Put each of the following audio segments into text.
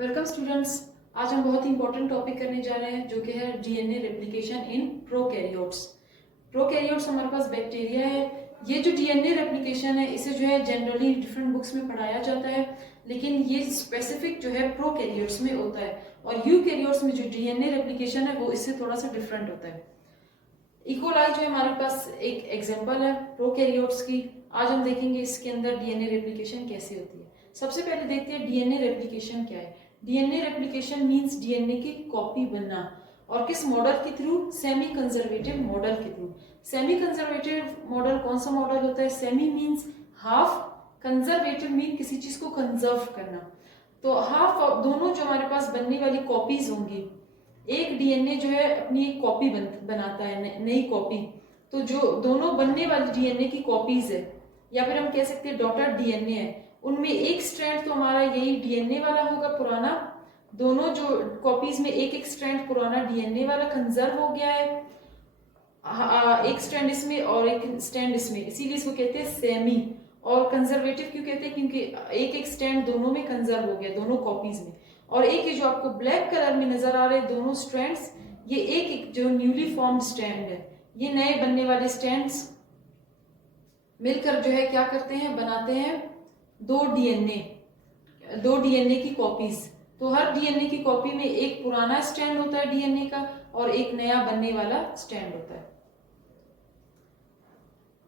Welcome students. आज हम बहुत ही इंपॉर्टेंट टॉपिक करने जा रहे हैं जो कि है DNA replication in prokaryotes. Prokaryotes हमारे पास बैक्टीरिया है। ये जो डीएनए रेप्लिकेशन है इसे जो है जनरली डिफरेंट बुक्स में पढ़ाया जाता है, लेकिन ये स्पेसिफिक जो है प्रोकैरियोट्स में होता है और यूकैरियोट्स में जो डीएनए रेप्लिकेशन है वो इससे थोड़ा सा डिफरेंट होता है। इकोलाई जो है हमारे पास एक एग्जांपल है प्रोकैरियोट्स की। आज हम देखेंगे इसके अंदर डीएनए रेप्लिकेशन कैसे होती है। सबसे पहले देखते हैं डीएनए रेप्लिकेशन क्या है। डीएनए रेप्लिकेशन मींस डीएनए की कॉपी बनना, और किस मॉडल के थ्रू? सेमी कंजर्वेटिव मॉडल के थ्रू। सेमी कंजर्वेटिव मॉडल कौन सा मॉडल होता है? Semi means half, conservative mean किसी चीज को कंजर्व करना। तो हाफ दोनों जो हमारे पास बनने वाली कॉपीज होंगी, एक डीएनए जो है अपनी एक कॉपी बनाता है, नई कॉपी। तो जो दोनों बनने वाली डीएनए की कॉपीज है, या फिर हम कह सकते हैं डॉटर डीएनए है, उनमें एक स्ट्रैंड तो हमारा यही डीएनए वाला होगा पुराना। दोनों जो कॉपीज में एक एक स्ट्रैंड पुराना डीएनए वाला कंजर्व हो गया है, एक स्ट्रैंड इसमें और एक स्ट्रैंड इसमें, इसीलिए इसको कहते हैं सेमी। और कंजर्वेटिव क्यों कहते हैं? क्योंकि एक एक स्ट्रैंड दोनों में कंजर्व हो गया, दोनों कॉपीज में। और एक ये जो आपको ब्लैक कलर में नजर आ रहे हैं दोनों स्ट्रैंड्स, ये एक एक जो न्यूली फॉर्म्ड स्ट्रैंड है, ये नए बनने वाले स्ट्रैंड्स मिलकर जो है क्या करते हैं, बनाते हैं दो डीएनए की कॉपीज। तो हर डीएनए की कॉपी में एक पुराना स्ट्रैंड होता है डीएनए का और एक नया बनने वाला स्ट्रैंड होता है।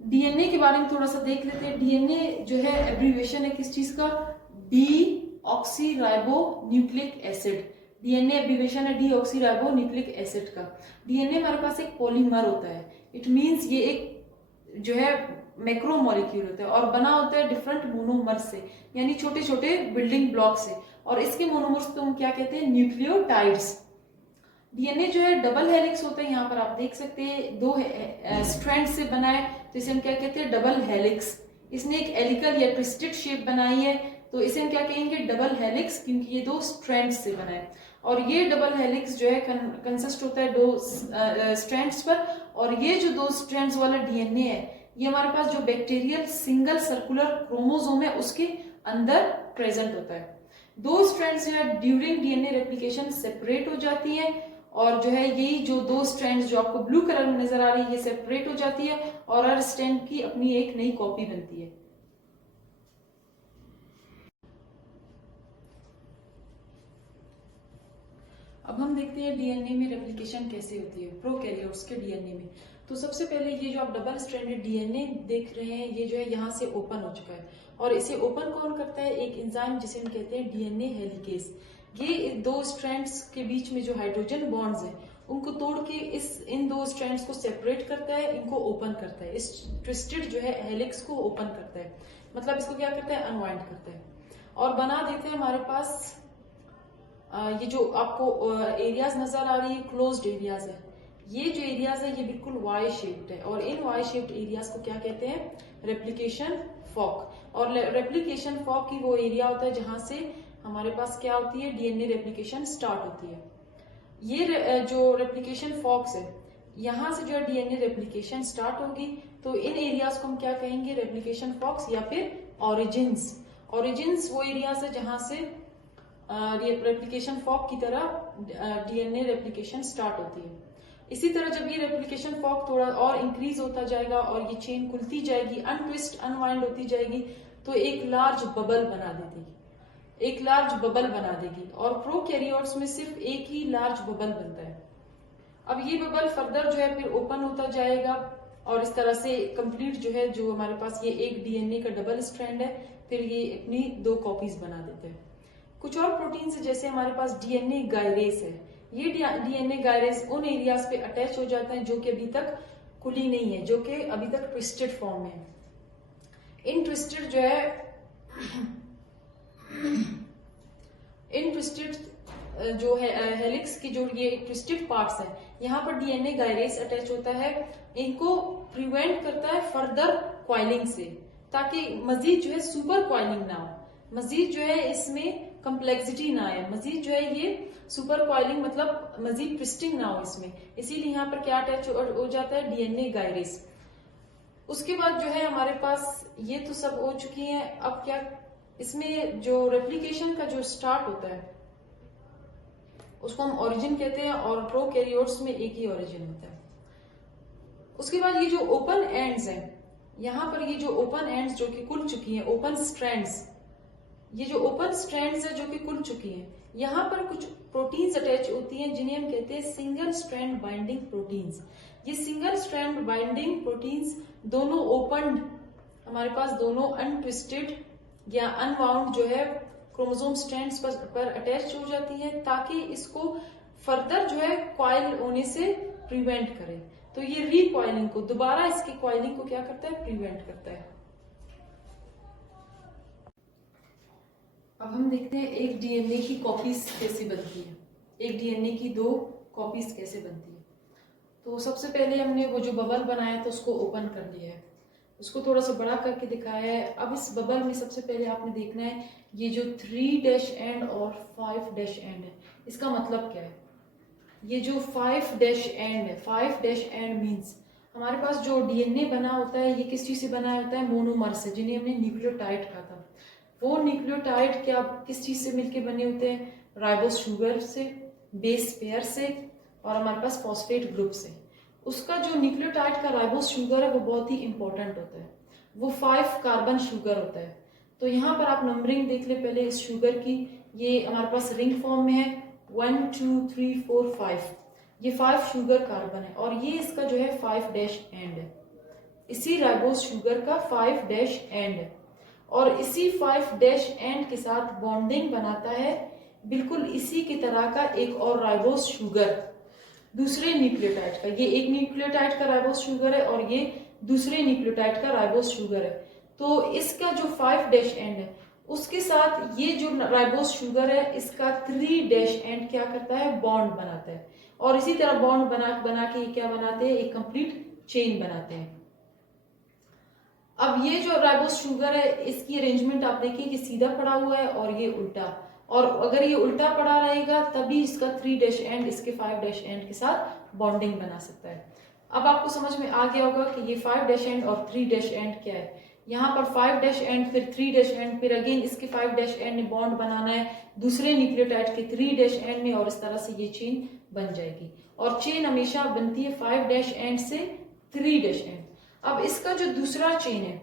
डीएनए के बारे में थोड़ा सा देख लेते हैं। डीएनए जो है एब्रीविएशन है किस चीज का? Deoxyribo nucleic acid. DNA abbreviation है डीऑक्सीराइबो न्यूक्लिक एसिड का। डीएनए हमारे पास एक पॉलीमर होता है, इट मींस ये एक जो है मैक्रोमोलिक्यूल होता है और बना होता है डिफरेंट मोनोमर से, यानी छोटे छोटे बिल्डिंग ब्लॉक से। और इसके मोनोमर्स को हम क्या कहते हैं? न्यूक्लियोटाइड्स। डीएनए जो है डबल हेलिक्स होता है, यहाँ पर आप देख सकते हैं दो स्ट्रैंड से बना है, तो इसे हम क्या कहते हैं? Double helix. इसने एक एलिकल या ट्विस्टेड शेप बनाई है, तो इसे हम क्या कहेंगे? डबल हेलिक्स, क्योंकि ये दो स्ट्रैंड से बना है। और ये डबल हेलिक्स जो है कंसिस्ट होता है दो स्ट्रैंड्स पर, और ये जो दो स्ट्रैंड्स वाला डीएनए है ये हमारे पास जो बैक्टीरियल सिंगल सर्कुलर क्रोमोसोम है उसके अंदर प्रेजेंट होता है। दो स्ट्रैंड्स जो है ड्यूरिंग डीएनए रेप्लिकेशन सेपरेट हो जाती है, और जो है यही जो दो स्ट्रैंड्स जो आपको ब्लू कलर में नजर आ रही है ये सेपरेट हो जाती है और हर स्ट्रैंड की अपनी एक नई कॉपी बनती है। अब हम देखते हैं डीएनए में रेप्लिकेशन कैसे होती है प्रोकैरियोट्स के डीएनए में। तो सबसे पहले ये जो आप डबल स्ट्रैंडेड डीएनए देख रहे हैं ये जो है यहाँ से ओपन हो चुका है, और इसे ओपन कौन करता है? एक एंजाइम जिसे हम कहते हैं डीएनए हेलिकेज। ये दो स्ट्रैंड्स के बीच में जो हाइड्रोजन बॉन्ड्स हैं उनको तोड़ के इन दो स्ट्रैंड्स को सेपरेट करता है, इनको ओपन करता है, इस ट्विस्टेड जो है हेलिक्स को ओपन करता है, मतलब इसको क्या करता है? अनवाइंड करता है और बना देते हैं हमारे पास ये जो आपको एरियाज नजर आ रही है क्लोज्ड एरियाज है। ये जो एरियाज है ये बिल्कुल वाई शेप्ड है, और इन वाई शेप्ड एरियाज को क्या कहते हैं? Replication fork. और रेप्लिकेशन फॉक की वो एरिया होता है जहां से हमारे पास क्या होती है? डीएनए रेप्लिकेशन स्टार्ट होती है। ये जो रेप्लिकेशन फॉक्स है यहां से जो है डीएनए रेप्लिकेशन स्टार्ट होगी, तो इन एरियाज को हम क्या कहेंगे? रेप्लिकेशन फॉक्स या फिर ऑरिजिन्स। ऑरिजिन्स वो एरियाज है जहां से रेप्लिकेशन फॉक की तरह डीएनए रेप्लिकेशन स्टार्ट होती है। इसी तरह जब ये रेप्लिकेशन फॉक थोड़ा और इंक्रीज होता जाएगा और ये चेन खुलती जाएगी, अनट्विस्ट अनवाइंड होती जाएगी, तो एक लार्ज बबल बना देगी। और प्रोकैरियोट्स में सिर्फ एक ही लार्ज बबल बनता है। अब ये बबल फर्दर जो है फिर ओपन होता जाएगा, और इस तरह से कंप्लीट जो है जो हमारे पास ये एक डीएनए का डबल स्ट्रैंड है, फिर ये अपनी दो कॉपीज बना देते हैं। कुछ और प्रोटीन है जैसे हमारे पास डीएनए गायरेज है, ये डीएनए गायरेज उन एरियाज पे अटैच हो जाता है जो कि अभी तक खुली नहीं है, जो कि अभी तक ट्विस्टेड फॉर्म में है। इन ट्विस्टेड जो है हेलिक्स की जो ये ट्विस्टेड पार्ट्स है यहाँ पर डीएनए गायरेज अटैच होता है, इनको प्रिवेंट करता है फर्दर क्वाइलिंग से, ताकि मजीद जो है सुपर क्वाइलिंग ना हो, मजीद जो है इसमें कम्प्लेक्सिटी ना आए, मजीद जो है ये सुपर क्वाइलिंग मतलब मजीद ट्विस्टिंग ना हो इसमें, इसीलिए यहाँ पर क्या अटैच हो जाता है? DNA gyrase. उसके बाद जो है हमारे पास ये तो सब हो चुकी है। अब क्या इसमें जो रेप्लिकेशन का जो स्टार्ट होता है उसको हम ओरिजिन कहते हैं, और प्रोकैरियोट्स में एक ही ओरिजिन होता है। उसके बाद ये जो ओपन एंड्स हैं, यहाँ पर ये जो ओपन एंड्स जो कि खुल चुकी हैं, ओपन स्ट्रैंड्स, ये जो ओपन स्ट्रैंड्स है जो कि खुल चुकी हैं, यहाँ पर कुछ प्रोटीन्स अटैच होती हैं जिन्हें हम कहते हैं सिंगल स्ट्रैंड बाइंडिंग प्रोटीन्स। ये सिंगल स्ट्रैंड बाइंडिंग प्रोटीन्स दोनों ओपन, हमारे पास दोनों अनट्विस्टेड या अनवाउंड जो है क्रोमोसोम स्ट्रैंड्स पर अटैच हो जाती है, ताकि इसको फर्दर जो है कॉइल होने से प्रिवेंट करे। तो ये रिकॉइलिंग को, दोबारा इसकी कॉइलिंग को क्या करता है, प्रिवेंट करता है। अब हम देखते हैं एक डीएनए की कॉपीज कैसे बनती है, एक डीएनए की 2 कॉपीज कैसे बनती है। तो सबसे पहले हमने वो जो बबल बनाया था उसको ओपन कर लिया है, उसको थोड़ा सा बड़ा करके दिखाया है। अब इस बबल में सबसे पहले आपने देखना है ये जो 3 डैश एंड और 5 डैश एंड है, इसका मतलब क्या है। ये जो 5 डैश एंड है, 5 डैश एंड मीन्स हमारे पास जो डीएनए बना होता है ये किस चीज से बना होता है, मोनोमर से, जिन्हें हमने न्यूक्लियोटाइड कहा था। वो न्यूक्लियोटाइड क्या किस चीज से मिलके बने होते हैं, राइबोस शुगर से, बेस पेयर से, और हमारे पास फॉस्फेट ग्रुप से। उसका जो न्यूक्लियोटाइड का राइबोस शुगर है वो बहुत ही इंपॉर्टेंट होता है, वो 5 कार्बन शुगर होता है। तो यहाँ पर आप नंबरिंग देख ले पहले इस शुगर की, ये हमारे पास रिंग फॉर्म में है 1 2 3 4 5, ये 5 शुगर कार्बन है, और ये इसका जो है 5 डैश एंड है, इसी राइबोस शुगर का 5 डैश एंड है, और इसी 5 डैश एंड के साथ बॉन्डिंग बनाता है बिल्कुल इसी की तरह का एक और राइबोस शुगर दूसरे न्यूक्लियोटाइड का। ये एक न्यूक्लियोटाइड का राइबोस शुगर है और ये दूसरे न्यूक्लियोटाइड का राइबोस शुगर है। तो इसका जो 5 डैश एंड है उसके साथ ये जो राइबोस शुगर है इसका 3 डैश एंड क्या करता है, बॉन्ड बनाता है, और इसी तरह बॉन्ड बना के क्या बनाते हैं, एक कंप्लीट चेन बनाते हैं। अब ये जो राइबोस शुगर है इसकी अरेंजमेंट आप देखिए कि सीधा पड़ा हुआ है और ये उल्टा, और अगर ये उल्टा पड़ा रहेगा तभी इसका 3 डैश एंड इसके 5 डैश एंड के साथ बॉन्डिंग बना सकता है। अब आपको समझ में आ गया होगा कि ये 5 डैश एंड और 3 डैश एंड क्या है। यहाँ पर 5 डैश एंड फिर 3 डैश एंड, फिर अगेन इसके 5 डैश एंड ने बॉन्ड बनाना है दूसरे न्यूक्लियोटाइड के 3 डैश एंड ने, और इस तरह से ये चेन बन जाएगी, और चेन हमेशा बनती है 5 डैश एंड से 3 डैश एंड। अब इसका जो दूसरा चेन है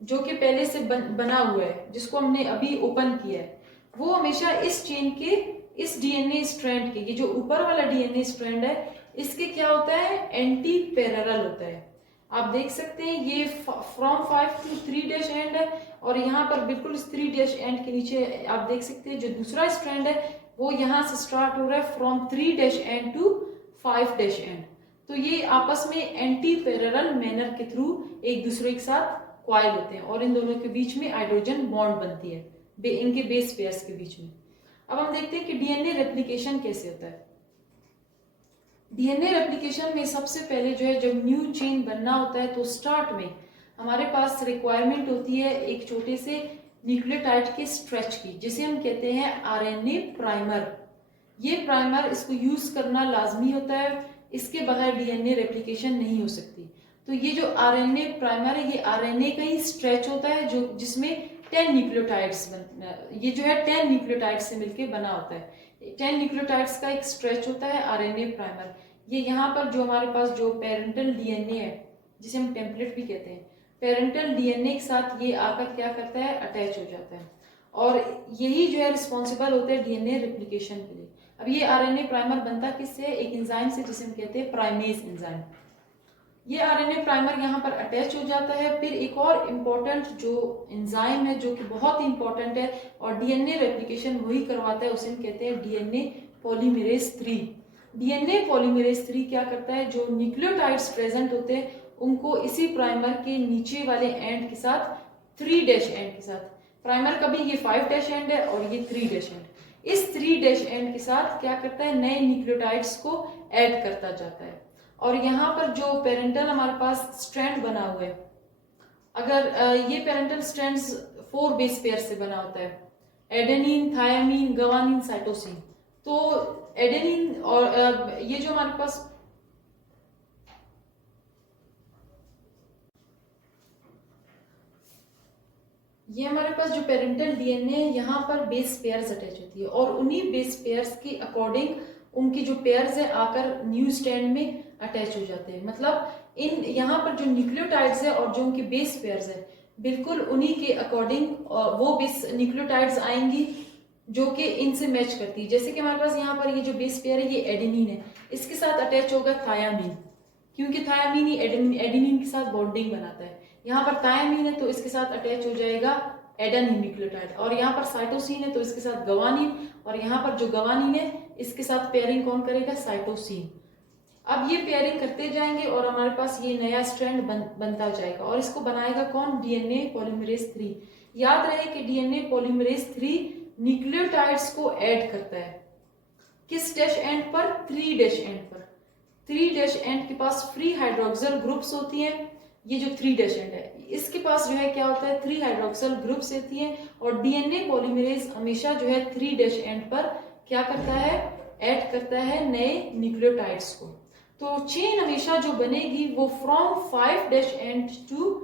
जो कि पहले से बना हुआ है, जिसको हमने अभी ओपन किया है, वो हमेशा इस चेन के, इस डीएनए स्ट्रैंड के, ये जो ऊपर वाला डीएनए स्ट्रैंड है इसके क्या होता है, एंटी पैरेलल होता है। आप देख सकते हैं ये फ्रॉम 5 to 3 डैश एंड है, और यहाँ पर बिल्कुल इस 3 डैश एंड के नीचे आप देख सकते हैं जो दूसरा स्ट्रैंड है वो यहाँ से स्टार्ट हो रहा है from 3 dash end to 5 dash end. तो ये आपस में एंटी पैरेलल मैनर के थ्रू एक दूसरे के साथ कॉइल होते हैं, और इन दोनों के बीच में हाइड्रोजन बॉन्ड बनती है इनके बेस पेयर्स के बीच में। अब हम देखते हैं कि डीएनए रेप्लिकेशन कैसे होता है। डीएनए रेप्लिकेशन में सबसे पहले जो है जब न्यू चेन बनना होता है तो स्टार्ट में हमारे पास रिक्वायरमेंट होती है एक छोटे से न्यूक्लियोटाइड के स्ट्रेच की, जिसे हम कहते हैं आरएनए प्राइमर। ये प्राइमर इसको यूज करना लाजमी होता है, इसके बगैर डीएनए रेप्लिकेशन नहीं हो सकती। तो ये जो आरएनए प्राइमर है ये आरएनए का ही स्ट्रेच होता है जो जिसमें 10 न्यूक्लियोटाइड्स ये जो है 10 न्यूक्लियोटाइड्स से मिलके बना होता है। 10 न्यूक्लियोटाइड्स का एक स्ट्रेच होता है आरएनए प्राइमर। ये यहाँ पर जो हमारे पास जो पेरेंटल डीएनए है जिसे हम टेम्पलेट भी कहते हैं, पेरेंटल डीएनए के साथ ये आकर क्या करता है, अटैच हो जाता है, और यही जो है रिस्पॉन्सिबल होते हैं डीएनए रेप्लिकेशन के लिए। अब ये आरएनए प्राइमर बनता किससे, एक एंजाइम से जिसे हम कहते हैं प्राइमेज एंजाइम। ये आरएनए प्राइमर यहाँ पर अटैच हो जाता है। फिर एक और इम्पोर्टेंट जो एंजाइम है जो कि बहुत ही इंपॉर्टेंट है और डीएनए रेप्लिकेशन वही करवाता है, उसे हम कहते हैं डीएनए पॉलीमरेज 3। डीएनए पॉलीमरेज 3 क्या करता है, जो न्यूक्लियोटाइड्स प्रेजेंट होते हैं उनको इसी प्राइमर के नीचे वाले एंड के साथ 3 डैश एंड के साथ, प्राइमर का भी ये 5 डैश एंड है और ये 3 डैश एंड, इस 3 डैश एंड के साथ क्या करता है, नए न्यूक्लियोटाइड्स को ऐड करता जाता है। और यहाँ पर जो पेरेंटल हमारे पास स्ट्रैंड बना हुआ है, अगर ये पेरेंटल स्ट्रैंड्स 4 बेस पेयर से बना होता है, एडेनिन, थायामीन, गवानीन, साइटोसिन। तो एडेनिन और ये जो हमारे पास ये हमारे पास जो पेरेंटल डीएनए है, यहाँ पर बेस पेयर्स अटैच होती है और उन्हीं बेस पेयर्स के अकॉर्डिंग उनकी जो पेयर्स है आकर न्यू स्ट्रैंड में अटैच हो जाते हैं। मतलब इन यहाँ पर जो न्यूक्लियोटाइड्स है और जो उनके बेस पेयर्स है बिल्कुल उन्हीं के अकॉर्डिंग वो बेस न्यूक्लियोटाइड्स आएंगी जो कि इनसे मैच करती है। जैसे कि हमारे पास यहाँ पर ये जो बेस पेयर है ये एडेनिन है, इसके साथ अटैच होगा थायामीन, क्योंकि थायामीन ही एडेनिन के साथ बॉन्डिंग बनाता है। यहाँ पर थायामीन है तो इसके साथ अटैच हो जाएगा एडेनिन न्यूक्लियोटाइड, और यहाँ पर साइटोसिन है तो इसके साथ गवानीन, और यहाँ पर जो गवानीन है इसके साथ पेयरिंग कौन करेगा, साइटोसिन। अब ये पेयरिंग करते जाएंगे और हमारे पास ये नया स्ट्रैंड बनता जाएगा, और इसको बनाएगा कौन, डीएनए पॉलीमरेज 3। याद रहे कि डीएनए पॉलीमरेज 3 न्यूक्लियोटाइड्स को ऐड करता है किस डैश एंड पर, 3 डैश एंड पर। 3 डैश एंड के पास फ्री हाइड्रोक्सिल ग्रुप्स होती हैं, ये जो 3 डैश एंड है इसके पास जो है क्या होता है, 3 हाइड्रोक्सिल ग्रुप्स होती हैं, और डीएनए पॉलीमरेज हमेशा जो है 3 डैश एंड पर क्या करता है, ऐड करता है नए न्यूक्लियोटाइड्स को। तो चेन हमेशा जो बनेगी वो from 5 dash end to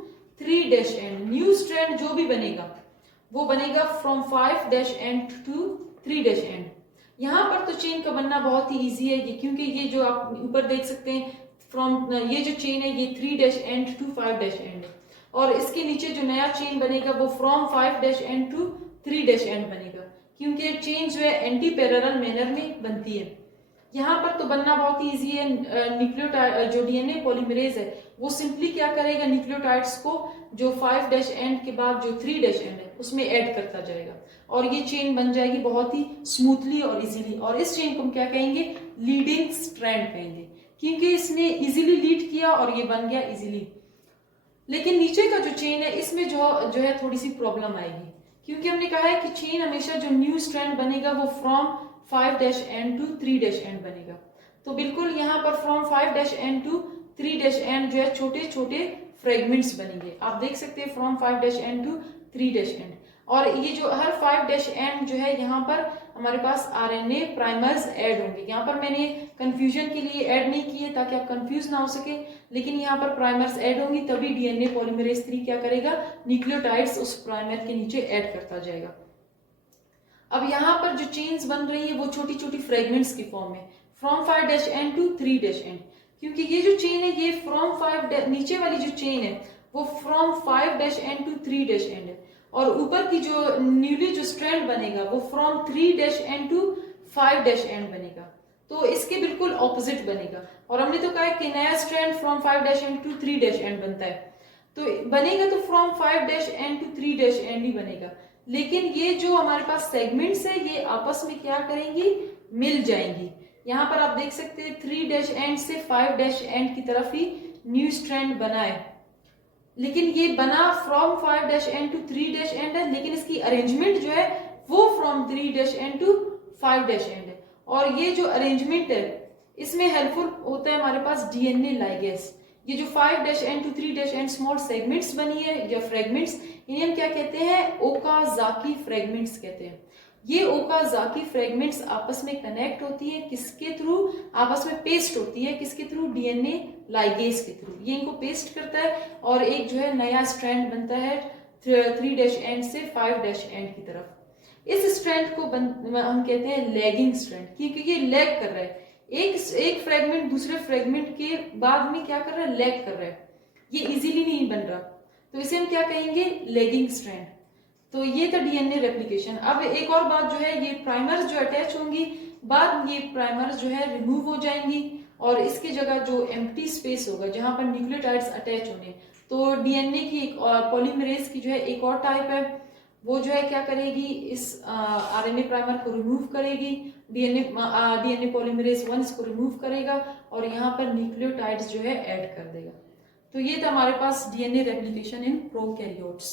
3 dash end, new strand जो भी बनेगा वो बनेगा from 5 dash end to 3 dash end. यहाँ पर तो चेन का बनना बहुत ही इजी है, क्योंकि ये जो आप ऊपर देख सकते हैं फ्रॉम, ये जो चेन है ये 3 dash end to 5 dash end है, और इसके नीचे जो नया चेन बनेगा वो from 5 dash end to 3 dash end बनेगा, क्योंकि चेन जो है एंटी पैरेलल मैनर में बनती है। यहाँ पर तो बनना बहुत ही इजी है। न्यूक्लियोटाइड जो डीएनए पॉलीमरेज है वो सिंपली क्या करेगा, न्यूक्लियोटाइड्स को जो 5 डैश एंड के बाद जो 3 डैश एंड है उसमें ऐड करता जाएगा, और ये चेन बन जाएगी बहुत ही स्मूथली और इजीली। और इस चेन को हम क्या कहेंगे, लीडिंग स्ट्रैंड कहेंगे, क्योंकि इसने इजीली लीड किया और ये बन गया इजीली। लेकिन नीचे का जो चेन है इसमें जो है थोड़ी सी प्रॉब्लम आएगी, क्योंकि हमने कहा है कि चेन हमेशा जो न्यू स्ट्रैंड बनेगा वो from 5 dash end to 3 dash end बनेगा। तो बिल्कुल यहाँ पर from 5 dash end to 3 dash end जो है छोटे छोटे फ्रेगमेंट्स बनेंगे। आप देख सकते हैं from 5 dash end to 3 dash end, और ये जो हर 5 डैश एंड जो है यहाँ पर हमारे पास आरएनए प्राइमर्स ऐड होंगे। यहाँ पर मैंने कंफ्यूजन के लिए ऐड नहीं किए ताकि आप कंफ्यूज ना हो सके, लेकिन यहाँ पर प्राइमर्स ऐड होंगी तभी डीएनए पॉलीमरेज 3 क्या करेगा, न्यूक्लियोटाइड्स उस प्राइमर के नीचे ऐड करता जाएगा। अब यहाँ पर जो चेन्स बन रही है वो छोटी छोटी फ्रेगमेंट्स की फॉर्म में, from 5 dash end to 3 dash end, क्योंकि ये जो चेन है ये फ्रॉम 5 नीचे वाली जो चेन है वो from 5 dash end to 3 dash end है, और ऊपर की जो न्यूली जो स्ट्रैंड बनेगा वो from 3 dash end to 5 dash end बनेगा। तो इसके बिल्कुल ऑपोजिट बनेगा, और हमने तो कहा कि नया strand from 5 dash end to 3 dash end बनता है, तो बनेगा तो from 5 dash end to 3 dash end ही बनेगा। लेकिन ये जो हमारे पास सेगमेंट्स है ये आपस में क्या करेंगी, मिल जाएंगी। यहाँ पर आप देख सकते हैं 3 डैश एंड से 5 डैश एंड की तरफ ही न्यू स्ट्रैंड बना है, लेकिन ये बना from 5 dash end to 3 dash end है, लेकिन इसकी अरेंजमेंट जो है वो from 3 dash end to 5 dash end है। और ये जो अरेंजमेंट है इसमें हेल्पफुल होता है हमारे पास डीएनए लाइगेज। ये जो 5 dash end to 3 dash end small segments बनी है या फ्रेगमेंट्स, इन्हें हम क्या कहते हैं, ओकाजाकी फ्रेगमेंट्स कहते हैं। ये ओकाजाकी फ्रेगमेंट्स आपस में कनेक्ट होती है किसके थ्रू, आपस में पेस्ट होती है किसके थ्रू, डीएनए लाइगेज के थ्रू। ये इनको पेस्ट करता है और एक जो है नया स्ट्रैंड बनता है 3 डैश एंड से 5 डैश एंड की तरफ। इस स्ट्रैंड को हम कहते हैं लैगिंग स्ट्रैंड, क्योंकि ये लैग कर रहा है, एक फ्रेगमेंट दूसरे फ्रेगमेंट के बाद में क्या कर रहा है, लैग कर रहा है, ये इजीली नहीं बन रहा, तो इसे हम क्या कहेंगे, लैगिंग स्ट्रैंड। तो ये था डीएनए रेप्लिकेशन। अब एक और बात जो है, ये प्राइमर्स जो अटैच होंगी बाद ये प्राइमर्स जो है रिमूव हो जाएंगी और इसकी जगह जो एम्प्टी स्पेस होगा जहां पर न्यूक्लियोटाइड्स अटैच होंगे, तो डीएनए की एक पॉलीमरेज की जो है एक और टाइप है, वो जो है क्या करेगी, इस आरएनए प्राइमर को रिमूव करेगी, डीएनए पॉलीमरेज 1 इसको रिमूव करेगा और यहाँ पर न्यूक्लियोटाइड्स जो है ऐड कर देगा। तो ये था हमारे पास डीएनए रेप्लिकेशन इन प्रोकैरियोट्स।